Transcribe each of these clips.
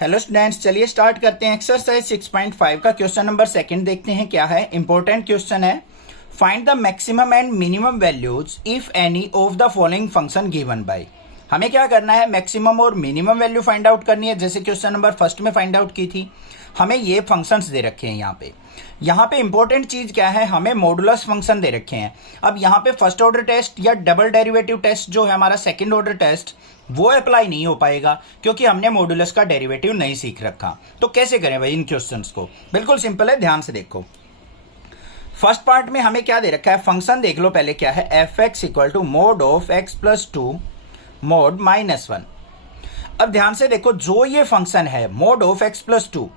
Hello students, चलिए start करते हैं। एक्सरसाइज 6.5 का क्वेश्चन नंबर सेकंड देखते हैं क्या है। इंपॉर्टेंट क्वेश्चन है। Find the maximum and minimum values if any of the following function given by. हमें क्या करना है, मैक्सिमम और मिनिमम वैल्यू फाइंड आउट करनी है, जैसे क्वेश्चन नंबर फर्स्ट में फाइंड आउट की थी। हमें ये फंक्शंस दे रखे हैं यहाँ पे इंपॉर्टेंट चीज क्या है, हमें मॉडुलस फंक्शन दे रखे हैं। अब यहाँ पे फर्स्ट ऑर्डर टेस्ट या डबल डेरिवेटिव टेस्ट जो है हमारा सेकंड ऑर्डर टेस्ट, वो अप्लाई नहीं हो पाएगा क्योंकि हमने मॉडुलस का डेरिवेटिव नहीं सीख रखा। तो कैसे करें भाई इन क्वेश्चंस को? बिल्कुल सिंपल है, ध्यान से देखो। फर्स्ट पार्ट में हमें क्या दे रखा है, फंक्शन देख लो पहले क्या है, f x equal to mod of x plus two mod -1। अब ध्यान से देखो, जो ये फंक्शन है mod of x plus two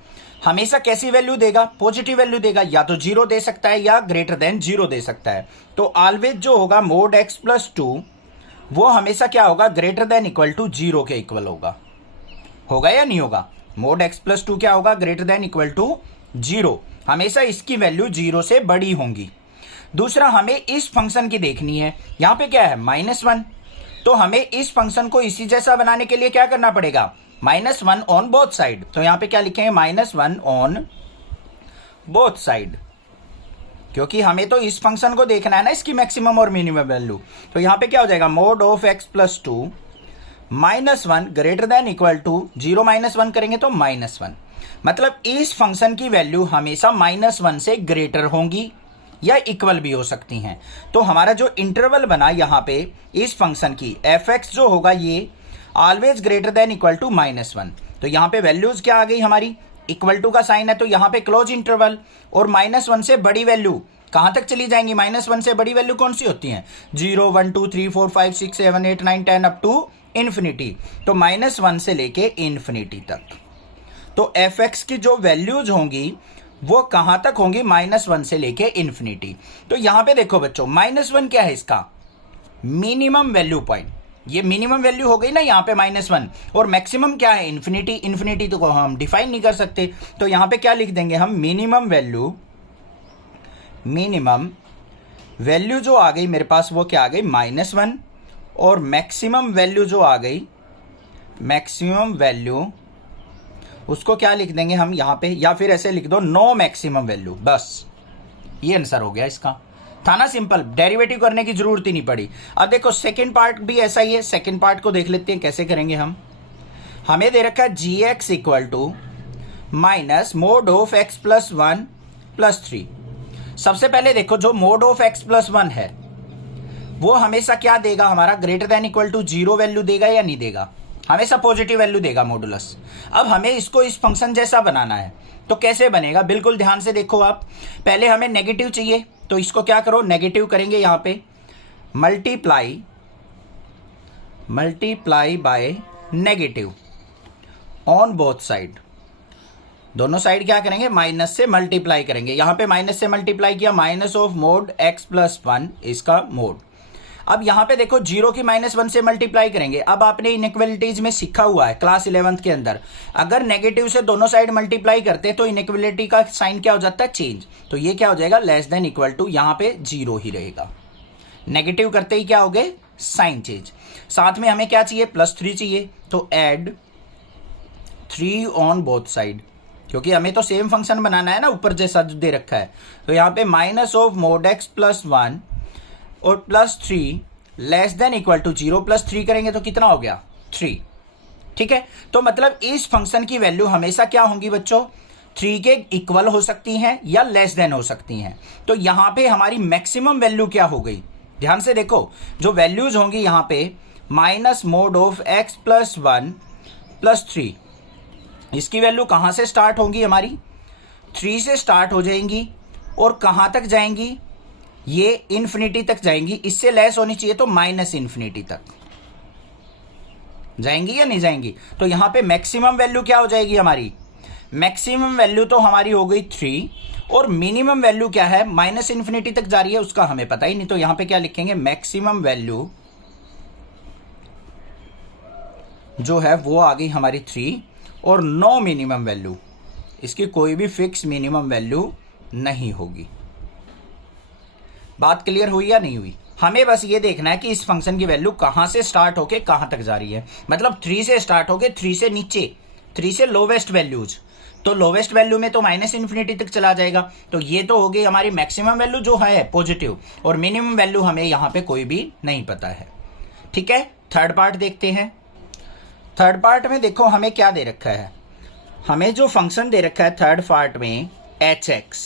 हमेशा कैसी वैल्यू देगा, पॉजिटिव वैल्यू देगा। या तो 0 दे सकता है या ग्रेटर देन 0 दे सकता है। तो ऑलवेज जो होगा मोड एक्स प्लस टू वो हमेशा क्या होगा, ग्रेटर देन इक्वल टू 0 के इक्वल होगा या नहीं होगा? मोड एक्स प्लस टू क्या होगा, ग्रेटर देन इक्वल टू 0। हमेशा इसकी वैल्यू 0 से बड़ी होंगी। दूसरा, हमें इस फंक्शन की देखनी है, यहां पे क्या है -1। तो हमें इस फंक्शन को इसी जैसा बनाने के लिए क्या करना पड़ेगा, -1 ऑन बोथ साइड। तो यहां पे क्या लिखेंगे, -1 ऑन बोथ साइड, क्योंकि हमें तो इस फंक्शन को देखना है ना, इसकी मैक्सिमम और मिनिमम वैल्यू। तो यहां पे क्या हो जाएगा, mod of x plus two -1 greater than equal to 0 -1 करेंगे तो -1। मतलब इस फंक्शन की वैल्यू हमेशा -1 से ग्रेटर होंगी या इक्वल भी हो सकती हैं। तो हमारा जो इंटरवल बना यहां पे इस फंक्शन की एफ एक्स जो होगा ये always greater than equal to -1। तो यहां पे वैल्यूज क्या आ गई हमारी, इक्वल टू का साइन है तो यहां पे क्लोज इंटरवल, और -1 से बड़ी वैल्यू कहां तक चली जाएंगी, -1 से बड़ी वैल्यू कौन सी होती है, 0 1 2 3 4 5 6 7 8 9 10 अप टू इन्फिनिटी। तो -1 से लेके इन्फिनिटी तक। तो एफ एक्स की जो वैल्यूज होंगी वो कहां तक होंगी, -1 से लेके इन्फिनिटी। तो यहां पे देखो बच्चों, -1 क्या है, इसका मिनिमम वैल्यू पॉइंट। ये मिनिमम वैल्यू हो गई ना यहाँ पे -1, और मैक्सिमम क्या है, इन्फिनिटी। इन्फिनिटी तो हम डिफाइन नहीं कर सकते, तो यहां पे क्या लिख देंगे हम, मिनिमम वैल्यू जो आ गई मेरे पास वो क्या आ गई, -1। और मैक्सिमम वैल्यू जो आ गई, मैक्सिमम वैल्यू उसको क्या लिख देंगे हम यहाँ पे, या फिर ऐसे लिख दो नो मैक्सिमम वैल्यू। बस ये आंसर हो गया इसका। था ना सिंपल, डेरिवेटिव करने की जरूरत ही नहीं पड़ी। अब देखो सेकंड पार्ट भी ऐसा ही है। सेकंड पार्ट को देख लेते हैं कैसे करेंगे हम। हमें दे रखा है जी X equal to minus mod of x plus 1 plus 3। सबसे पहले देखो, जो मोड ऑफ एक्स प्लस 1 है वो हमेशा क्या देगा, हमारा greater than equal to 0 value देगा या नहीं देगा, हमेशा पॉजिटिव वैल्यू देगा मॉडुलस। अब हमें इसको इस फंक्शन जैसा बनाना है, तो कैसे बनेगा, बिल्कुल ध्यान से देखो आप। पहले हमें नेगेटिव चाहिए, तो इसको क्या करो, नेगेटिव करेंगे यहां पे, multiply by negative on both side. दोनों साइड क्या करेंगे, माइनस से मल्टीप्लाई करेंगे। यहां पे माइनस से मल्टीप्लाई किया, minus of mode x plus 1 इसका मोड। अब यहां पे देखो 0 की -1 से मल्टीप्लाई करेंगे। अब आपने इनइक्वालिटीज में सीखा हुआ है क्लास 11th के अंदर, अगर नेगेटिव से दोनों साइड मल्टीप्लाई करते हैं तो इनइक्वालिटी का साइन क्या हो जाता है, चेंज। तो ये क्या हो जाएगा, लेस देन इक्वल टू, यहां पे 0 ही रहेगा। नेगेटिव करते ही क्या हो गए, साइन चेंज। साथ में हमें क्या चाहिए, +3 चाहिए। तो एड 3 ऑन बोथ साइड, क्योंकि हमें तो सेम फंक्शन बनाना है ना, ऊपर जैसा दे रखा है। तो यहां पे minus of mode x plus 1 और +3 लेस देन इक्वल टू 0 +3 करेंगे तो कितना हो गया, 3। ठीक है, तो मतलब इस फंक्शन की वैल्यू हमेशा क्या होंगी बच्चों, 3 के इक्वल हो सकती हैं या लेस देन हो सकती हैं। तो यहां पे हमारी मैक्सिमम वैल्यू क्या हो गई, ध्यान से देखो, जो वैल्यूज होंगी यहां पे minus mod of x plus 1 plus 3, इसकी वैल्यू कहां से स्टार्ट होंगी, हमारी 3 से स्टार्ट हो जाएंगी और कहां तक जाएंगी, ये इन्फिनिटी तक जाएंगी। इससे लेस होनी चाहिए तो -इन्फिनिटी तक जाएंगी या नहीं जाएंगी। तो यहां पे मैक्सिमम वैल्यू क्या हो जाएगी हमारी, मैक्सिमम वैल्यू तो हमारी हो गई 3, और मिनिमम वैल्यू क्या है, -इन्फिनिटी तक जा रही है, उसका हमें पता ही नहीं। तो यहां पे क्या लिखेंगे, मैक्सिमम वैल्यू जो है वो आ गई हमारी 3, और नो मिनिमम वैल्यू, इसकी कोई भी फिक्स मिनिमम वैल्यू नहीं होगी। बात क्लियर हुई या नहीं हुई? हमें बस ये देखना है कि इस फंक्शन की वैल्यू कहां से स्टार्ट होके कहां तक जा रही है। मतलब 3 से स्टार्ट होके 3 से नीचे 3 से लोवेस्ट वैल्यूज, तो लोवेस्ट वैल्यू में तो माइनस इन्फिनिटी तक चला जाएगा। तो ये तो हो गई हमारी मैक्सिमम वैल्यू जो है पॉजिटिव, और मिनिमम वैल्यू हमें यहाँ पे कोई भी नहीं पता है। ठीक है, थर्ड पार्ट देखते हैं। थर्ड पार्ट में देखो हमें क्या दे रखा है, हमें जो फंक्शन दे रखा है थर्ड पार्ट में hx,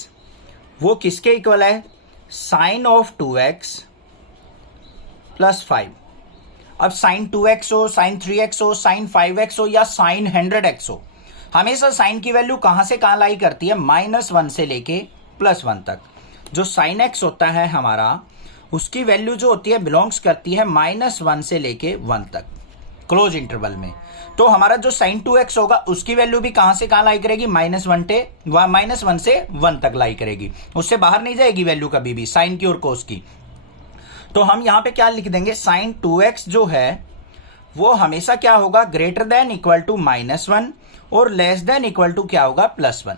वो किसके इक्वल है, साइन ऑफ 2x प्लस 5। अब साइन 2x हो, साइन 3x हो, साइन 5x हो या साइन 100x हो, हमेशा साइन की वैल्यू कहां से कहां लाई करती है, -1 से लेके +1 तक। जो साइन x होता है हमारा, उसकी वैल्यू जो होती है बिलोंग्स करती है -1 से लेके 1 तक क्लोज इंटरवल में। तो हमारा जो साइन 2x होगा उसकी वैल्यू भी कहां से कहां लाई करेगी, -1 से 1 तक लाई करेगी, उससे बाहर नहीं जाएगी वैल्यू कभी भी, साइन की और कोस की। तो हम यहां पे क्या लिख देंगे, साइन 2x जो है वो हमेशा क्या होगा, ग्रेटर देन इक्वल टू -1 और लेस देन इक्वल टू क्या होगा, +1।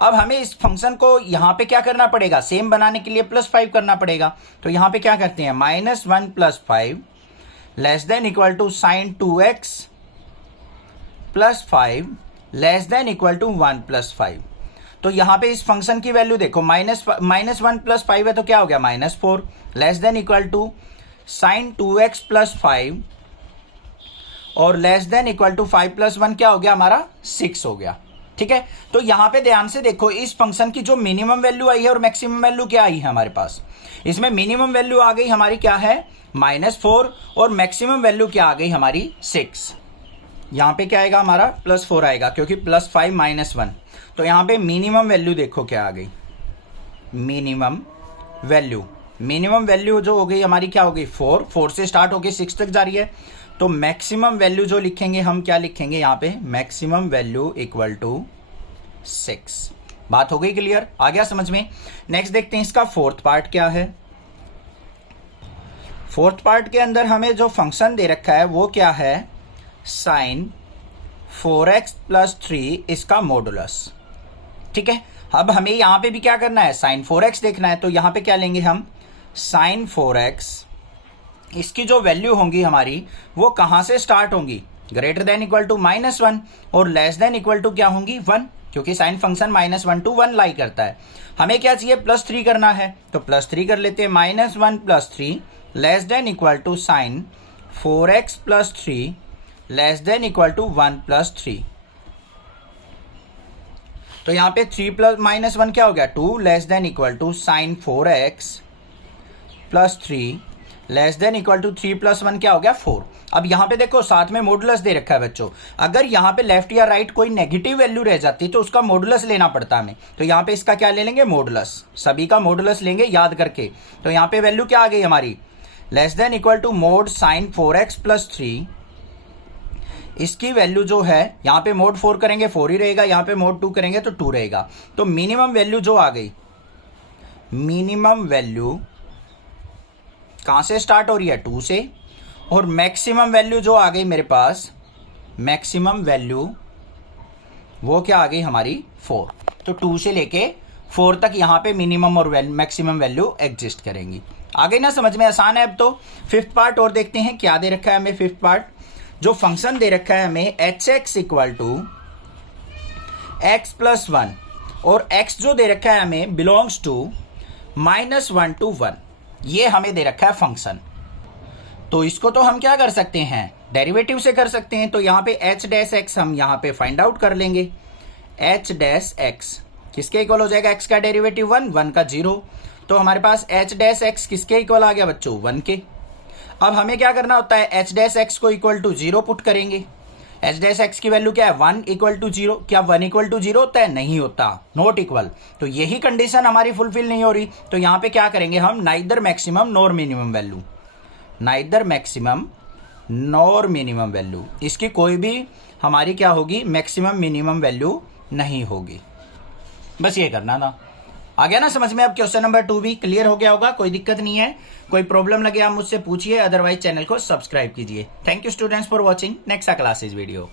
अब हमें इस फंक्शन को यहां पे क्या करना पड़ेगा, सेम बनाने के लिए +5 करना पड़ेगा। तो यहां पे क्या करते हैं, -1 + 5 less than equal to sine 2x + 5 less than equal to 1 + 5। तो यहां पे इस फंक्शन की वैल्यू देखो, -1 + 5 है तो क्या हो गया, -4 less than equal to sine 2x + 5 और लेस देन इक्वल टू 5 + 1 क्या हो गया हमारा, 6 हो गया। ठीक है, तो यहां पे ध्यान से देखो इस फंक्शन की जो मिनिमम वैल्यू आई है और मैक्सिमम वैल्यू क्या आई है हमारे पास, इसमें मिनिमम वैल्यू आ गई हमारी क्या है, -4 और मैक्सिमम वैल्यू क्या आ गई हमारी, 6। यहां पे क्या आएगा हमारा, +4 आएगा क्योंकि +5 -1। तो यहां पे मिनिमम वैल्यू देखो क्या आ गई, मिनिमम वैल्यू जो हो गई हमारी क्या हो गई, 4 से स्टार्ट होके 6 तक जा रही है। तो मैक्सिमम वैल्यू जो लिखेंगे हम क्या लिखेंगे यहाँ पे, मैक्सिमम वैल्यू इक्वल टू 6। बात हो गई क्लियर, आ गया समझ में। नेक्स्ट देखते हैं इसका फोर्थ पार्ट क्या है। फोर्थ पार्ट के अंदर हमें जो फंक्शन दे रखा है वो क्या है, साइन 4x + 3 इसका मॉडुलस। ठीक है, अब हमें यहां पे भी क्या करना है, साइन 4x देखना है। तो यहां पे क्या लेंगे हम, साइन 4x, इसकी जो वैल्यू होंगी हमारी वो कहां से स्टार्ट होंगी, ग्रेटर देन इक्वल टू -1 और लेस देन इक्वल टू क्या होंगी, 1, क्योंकि साइन फंक्शन -1 to 1 लाई करता है। हमें क्या चाहिए, +3 करना है, तो +3 कर लेते हैं, -1 + 3 less than equal to sine 4x + 3 less than equal to 1 + 3। तो यहां पे 3 + -1 क्या हो गया, 2 less than equal to sine 4x + 3 less than equal to 3 + 1 क्या हो गया, 4। अब यहां पे देखो साथ में मॉडुलस दे रखा है बच्चों, अगर यहां पे लेफ्ट या राइट कोई नेगेटिव वैल्यू रह जाती तो उसका मॉडुलस लेना पड़ता हमें। तो यहां पे इसका क्या ले लेंगे, मॉडुलस, सभी का मॉडुलस लेंगे याद करके। तो यहां पे वैल्यू क्या आ गई हमारी, less than equal to mod sine 4x + 3, इसकी वैल्यू जो है यहां पे मोड 4 करेंगे 4 ही रहेगा, यहां पे मोड 2 करेंगे तो 2 रहेगा। तो मिनिमम वैल्यू जो आ गई, मिनिमम वैल्यू कहां से स्टार्ट हो रही है, 2 से, और मैक्सिमम वैल्यू जो आ गई मेरे पास, मैक्सिमम वैल्यू वो क्या आ गई हमारी, 4। तो 2 से लेके 4 तक यहां पे मिनिमम और मैक्सिमम वैल्यू एग्जिस्ट करेंगी। आ गई ना समझ में, आसान है। अब तो फिफ्थ पार्ट और देखते हैं क्या दे रखा है हमें। फिफ्थ पार्ट जो फंक्शन दे रखा है हमें hx इक्वल टू x + 1 और x जो दे रखा है हमें बिलोंग्स टू -1 to 1, ये हमें दे रखा है फंक्शन। तो इसको तो हम क्या कर सकते हैं, डेरिवेटिव से कर सकते हैं। तो यहां पे h' हम यहां पे फाइंड आउट कर लेंगे। h' किसके इक्वल हो जाएगा, x का डेरिवेटिव 1 का 0। तो हमारे पास h' किसके इक्वल आ गया बच्चों, 1 के। अब हमें क्या करना होता है, h' को इक्वल टू 0 पुट करेंगे। h' की वैल्यू क्या है, 1 = 0। क्या 1 = 0 होता है, नहीं होता, नॉट इक्वल। तो यही कंडीशन हमारी फुलफिल नहीं हो रही। तो यहां पे क्या करेंगे हम, neither maximum nor minimum value, neither maximum nor minimum value, इसकी कोई भी हमारी क्या होगी, मैक्सिमम मिनिमम वैल्यू नहीं होगी। बस ये करना था। आ गया ना समझ में। अब क्वेश्चन नंबर 2 भी क्लियर हो गया होगा, कोई दिक्कत नहीं है। कोई प्रॉब्लम लगे आप मुझसे पूछिए, अदरवाइज चैनल को सब्सक्राइब कीजिए। Thank you students for watching next classes video.